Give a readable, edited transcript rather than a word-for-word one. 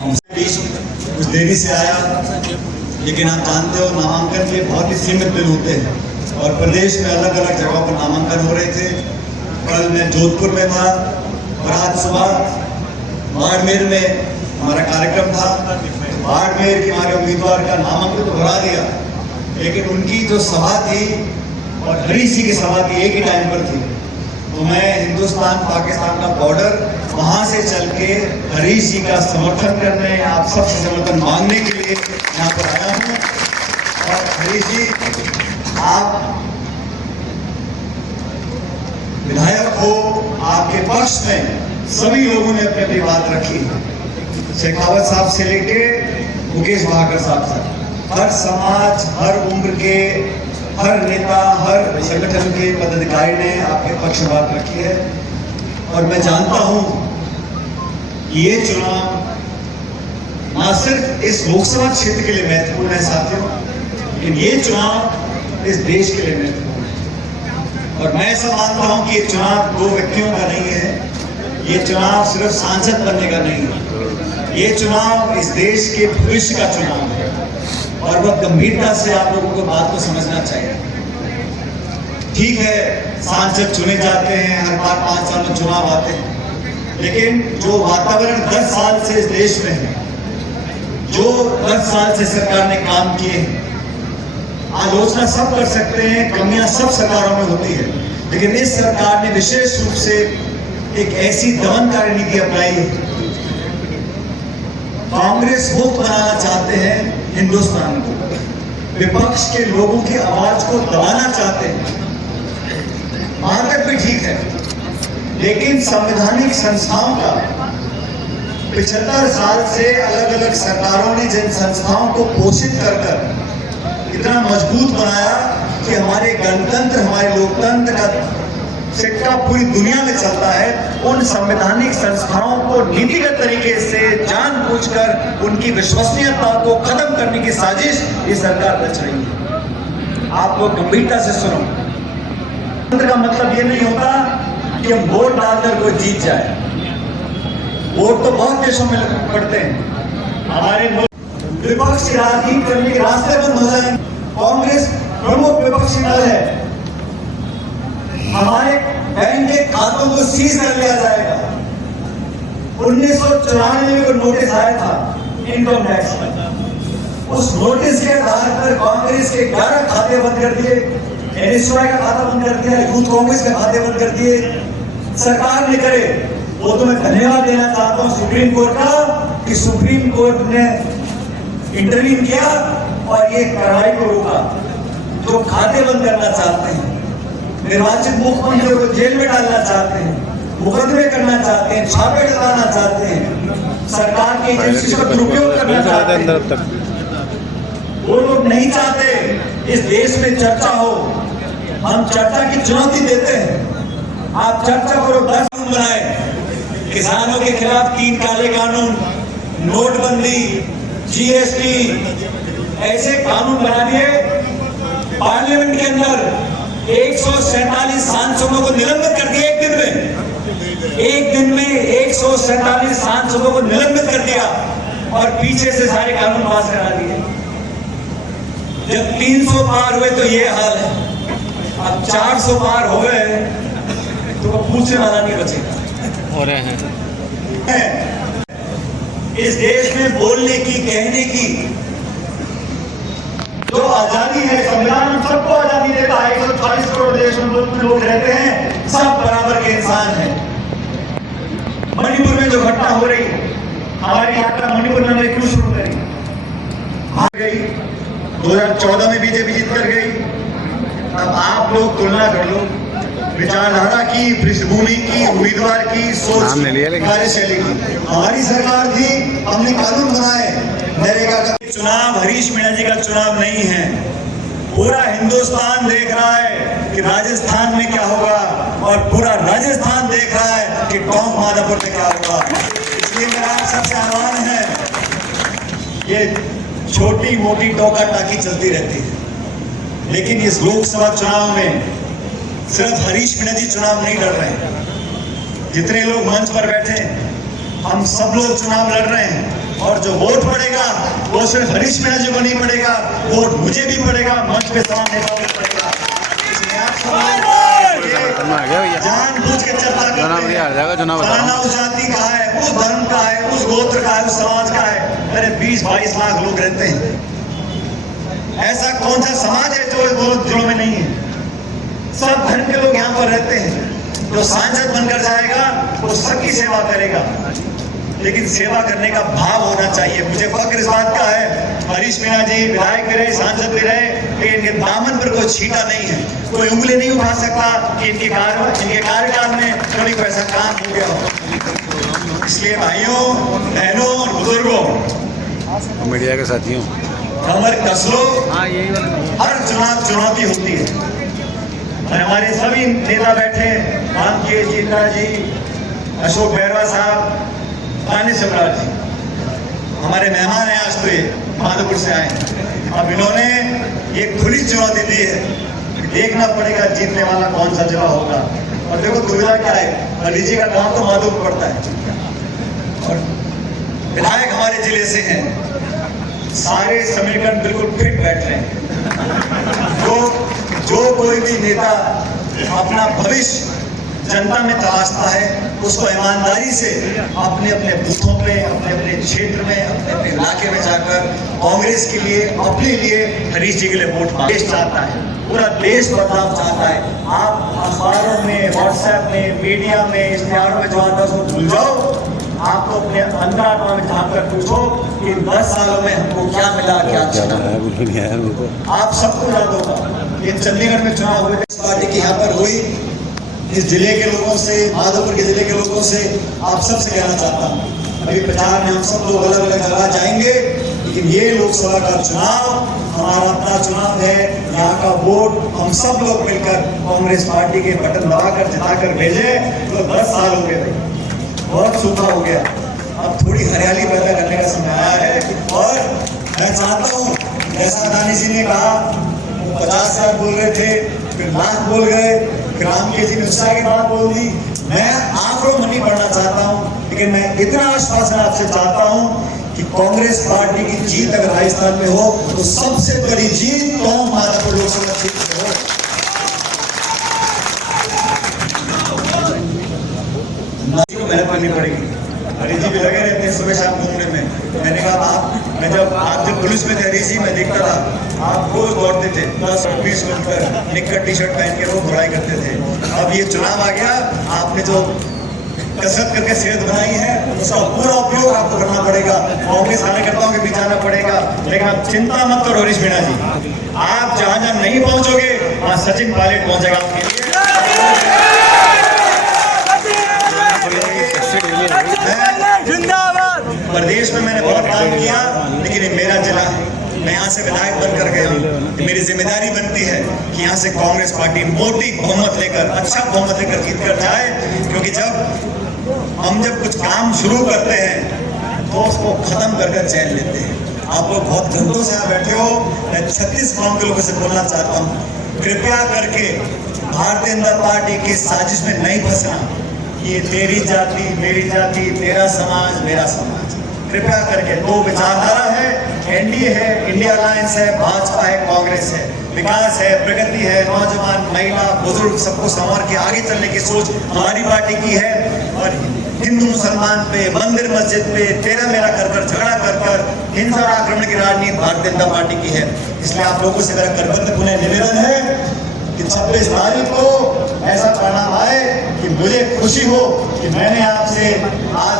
कुछ देरी से आया, लेकिन आप जानते हो नामांकन के बहुत ही सीमित दिन होते हैं और प्रदेश में अलग अलग जगहों पर नामांकन हो रहे थे। कल मैं जोधपुर में था और आज सुबह बाड़मेर में हमारा कार्यक्रम था। बाड़मेर के हमारे उम्मीदवार का नामांकन तो भरा दिया, लेकिन उनकी जो सभा थी और हरीश जी की सभा थी एक ही टाइम पर थी। तो मैं हिंदुस्तान पाकिस्तान का बॉर्डर वहां से चल के हरीश जी का समर्थन करने, आप सबसे समर्थन मांगने के लिए यहाँ पर आया हूँ। और हरीश जी, आप विधायक हो, आपके पक्ष में सभी लोगों ने अपनी अपनी बात रखी। शेखावत साहब से लेके मुकेश भाकर साहब तक, हर समाज, हर उम्र के, हर नेता, हर संगठन के पदाधिकारी ने आपके पक्ष में बात रखी है। और मैं जानता हूं कि ये चुनाव न सिर्फ इस लोकसभा क्षेत्र के लिए महत्वपूर्ण है साथियों, लेकिन ये चुनाव इस देश के लिए महत्वपूर्ण है। और मैं ऐसा मानता हूं कि ये चुनाव दो व्यक्तियों का नहीं है, ये चुनाव सिर्फ सांसद बनने का नहीं है, ये चुनाव इस देश के भविष्य का चुनाव है। और वह गंभीरता से आप लोगों को बात को समझना चाहिए। ठीक है, सांसद चुने जाते हैं, हर बार 5 साल में चुनाव आते हैं, लेकिन जो वातावरण 10 साल से इस देश में है, जो 10 साल से सरकार ने काम किए हैं, आलोचना सब कर सकते हैं, कमियां सब सरकारों में होती है, लेकिन इस सरकार ने विशेष रूप से एक ऐसी दमनकारी नीति अपनाई है। कांग्रेस मुक्त बनाना चाहते हैं हिंदुस्तान को, विपक्ष के लोगों की आवाज को दबाना चाहते हैं। वहां तक भी ठीक है, लेकिन संवैधानिक संस्थाओं का 75 साल से अलग अलग सरकारों ने जिन संस्थाओं को पोषित कर कर इतना मजबूत बनाया कि हमारे गणतंत्र, हमारे लोकतंत्र का सिक्का पूरी दुनिया में चलता है, उन संवैधानिक संस्थाओं को नीतिगत तरीके से जानबूझकर उनकी विश्वसनीयता को खत्म करने की साजिश ये सरकार रच रही है। आप लोग गंभीरता से सुनो। लोकतंत्र का मतलब ये नहीं होता कि हम वोट डालकर कोई जीत जाए। वोट तो बहुत देशों में पड़ते हैं, हमारे विपक्ष की राजनीति करने के रास्ते बंद हो जाएंगे। कांग्रेस प्रमुख विपक्षी दल है, हमारे बैंक के खातों को सीज कर लिया जाएगा। 1994 में कोई नोटिस आया था इनकम टैक्स का, उस नोटिस के आधार पर कांग्रेस के 11 खाते बंद कर दिए, एनएसयूआई का खाता बंद कर दिया, यूथ कांग्रेस के खाते बंद कर दिए। सरकार ने करे, वो तो मैं धन्यवाद देना चाहता हूँ सुप्रीम कोर्ट का कि सुप्रीम कोर्ट ने इंटरवीन किया और ये कार्रवाई को रोका। जो खाते बंद करना चाहते हैं, निर्वाचित मुख्यमंत्री को जेल में डालना चाहते हैं, मुकदमे करना चाहते हैं, छापे डलाना चाहते हैं, सरकार की एजेंसी का दुरुपयोग करना चाहते हैं, वो लोग नहीं चाहते इस देश में चर्चा हो। हम चर्चा की चुनौती देते हैं, आप चर्चा करो, 10 कानून बनाए, किसानों के खिलाफ 3 काले कानून, नोटबंदी, जीएसटी, ऐसे कानून बना दिए। पार्लियामेंट के अंदर 147 सांसदों को निलंबित कर दिया एक दिन में 147 सांसदों को निलंबित कर दिया और पीछे से सारे कानून पास करा दिए। जब 300 पार हुए तो ये हाल है, अब 400 पार हो गए तो पूछने वाला नहीं बचेगा। हो रहे हैं इस देश में बोलने की, कहने की जो आजादी है, संविधान सबको आजादी देता है। 140 करोड़ देश में लोग रहते हैं, सब बराबर के इंसान हैं। मणिपुर में जो घटना हो रही है, हमारी यात्रा मणिपुर में क्यों शुरू करी? हार गई, 2014 में बीजेपी जीत कर गई। अब आप लोग तुलना कर लो विचारधारा की, पृष्ठभूमि की, उम्मीदवार की, सोच, कार्यशैली की। हमारी सरकार थी, हमने कानून बनाए। नरेगा का चुनाव हरीश मीणा जी का चुनाव नहीं है, पूरा हिंदुस्तान देख रहा है कि राजस्थान में क्या होगा और पूरा राजस्थान देख रहा है कि टोंक माधापुर में क्या होगा। इसलिए मेरा आप सबसे आह्वान है, ये छोटी मोटी टोका टाकी चलती रहती है, लेकिन इस लोकसभा चुनाव में सिर्फ हरीश मीणा जी चुनाव नहीं लड़ रहे हैं, जितने लोग मंच पर बैठे हम सब लोग चुनाव लड़ रहे हैं। और जो वोट पड़ेगा वो सिर्फ हरीश मीणा जी को नहीं पड़ेगा, वोट मुझे भी पड़ेगा, मंच पे तमाम नेताओं को पड़ेगा। जानबूझ के चर्चा करते हैं फलाना उस जाति का है, उस धर्म का है, उस गोत्र का है, उस समाज का है। अरे 20-22 लाख लोग रहते हैं। ऐसा कौन सा समाज है जो दोनों जिलों में नहीं है? सब धर्म के लोग यहाँ पर रहते हैं। जो सांसद बनकर जाएगा वो सबकी सेवा करेगा, लेकिन सेवा करने का भाव होना चाहिए। मुझे फक्र इस बात का है, हरीश मीणा जी विधायक भी रहे, सांसद भी रहे, लेकिन इनके दामन पर कोई छीटा नहीं है, कोई उंगली नहीं उठा सकता कि इनके कार्यकाल में कभी कोई ऐसा काम हो गया हो। इसलिए भाइयों, बहनों और बुजुर्गों, मीडिया के साथियों, कमर कस लो। हर चुनाव चुनौती होती है और हमारे सभी नेता बैठे, रामकेश जी, इंदिरा जी, अशोक बैरवा साहब, पानी सम्राट जी, हमारे मेहमान हैं। आज तो ये माधोपुर से आए। अब इन्होंने ये खुली चुनौती दी है, देखना पड़ेगा जीतने वाला कौन सा जिला होगा। और देखो दुविधा क्या है, हरी जी का गांव तो माधोपुर पड़ता है और विधायक हमारे जिले से हैं। सारे समीकरण बिल्कुल फिट बैठ रहे हैं। जो कोई भी नेता अपना भविष्य जनता में तलाशता है, उसको ईमानदारी से अपने अपने बूथों पे, अपने अपने क्षेत्र में, अपने अपने इलाके में जाकर कांग्रेस के लिए, अपने लिए, हरीश जी के लिए वोट मांगना चाहता है। पूरा देश बदलाव चाहता है। आप अखबारों में, व्हाट्सएप में, मीडिया में, इश्तिहारों में जो आता है उसको भूल जाओ। आपको अपने अंतरात्मा में झांक कर पूछो कि 10 सालों में हमको क्या मिला, क्या चला। आप सबको याद होगा ये चंडीगढ़ में चुनाव हुए थे, इस पार्टी की यहाँ पर हुई। इस जिले के लोगों से, माधोपुर के जिले के लोगों से आप सबसे कहना चाहता हूँ, अभी प्रचार में हम सब लोग अलग अलग जगह जाएंगे, लेकिन ये लोकसभा का चुनाव हमारा अपना चुनाव है। यहाँ का वोट हम सब लोग मिलकर कांग्रेस पार्टी के बटन दबाकर जिताकर भेजे। तो 10 साल हो गए भाई, बहुत सूखा हो गया, अब थोड़ी हरियाली पैदा करने का समय आया है। और मैं चाहता हूँ, जैसा अदानी जी ने कहा, 50,000 बोल रहे थे, फिर लाख बोल गए, फिर रामकेश जी ने उत्साह की बात बोल दी। मैं आंकड़ों में नहीं पढ़ना चाहता हूँ, लेकिन मैं इतना आश्वासन आपसे चाहता हूँ कि कांग्रेस पार्टी की जीत अगर राजस्थान में हो तो सबसे बड़ी जीत तो माधोपुर लोकसभा क्षेत्र से हो। मेहनत करनी पड़ेगी। हरी जी भी लगे रहते हैं सुबह शाम घूमने में। मैंने कहा मैं जब पुलिस में थे हरी जी, मैं देखता था आप रोज दौड़ते थे 10-20 किलोमीटर, निक्कर टी-शर्ट पहन के रोज दौड़ाई करते थे। अब ये चुनाव आ गया, आपने जो कसरत करके सेहत बनाई है उसका पूरा उपयोग आपको करना पड़ेगा। कांग्रेस कार्यकर्ताओं के बीच आना पड़ेगा। लेकिन आप चिंता मत करो हरीश मीणा जी, आप जहां नहीं पहुंचोगे वहां सचिन पायलट पहुंचेगा आपके लिए। प्रदेश में मैंने बहुत काम किया, लेकिन ये मेरा जिला है, मैं यहाँ से विधायक बनकर गया हूँ। मेरी जिम्मेदारी बनती है कि यहाँ से कांग्रेस पार्टी मोटी बहुमत लेकर, अच्छा बहुमत लेकर जीत कर जाए। क्योंकि जब कुछ काम शुरू करते हैं तो उसको खत्म कर चैन लेते हैं। आप लोग बहुत घंटों से यहाँ बैठे हो, मैं 36 गाँव के लोगों से बोलना चाहता हूँ, कृपया करके भारतीय जनता पार्टी की साजिश में नहीं फंसना। ये तेरी जाति, मेरी जाति, तेरा समाज, मेरा समाज, कृपया करके दो विचारधारा है, एनडीए है, इंडिया अलायंस है, भाजपा है, कांग्रेस है, विकास है, प्रगति है, नौजवान, महिला, बुजुर्ग सबको संवार के आगे चलने की सोच हमारी पार्टी की है। और हिंदू मुसलमान पे, मंदिर मस्जिद पे तेरा मेरा कर झगड़ा कर हिंसा और आक्रमण की राजनीति भारतीय जनता पार्टी की है। इसलिए आप लोगों से मेरा करबद्ध पुनः निवेदन है कि 26 तारीख को ऐसा परिणाम आए कि मुझे खुशी हो कि मैंने आपसे आज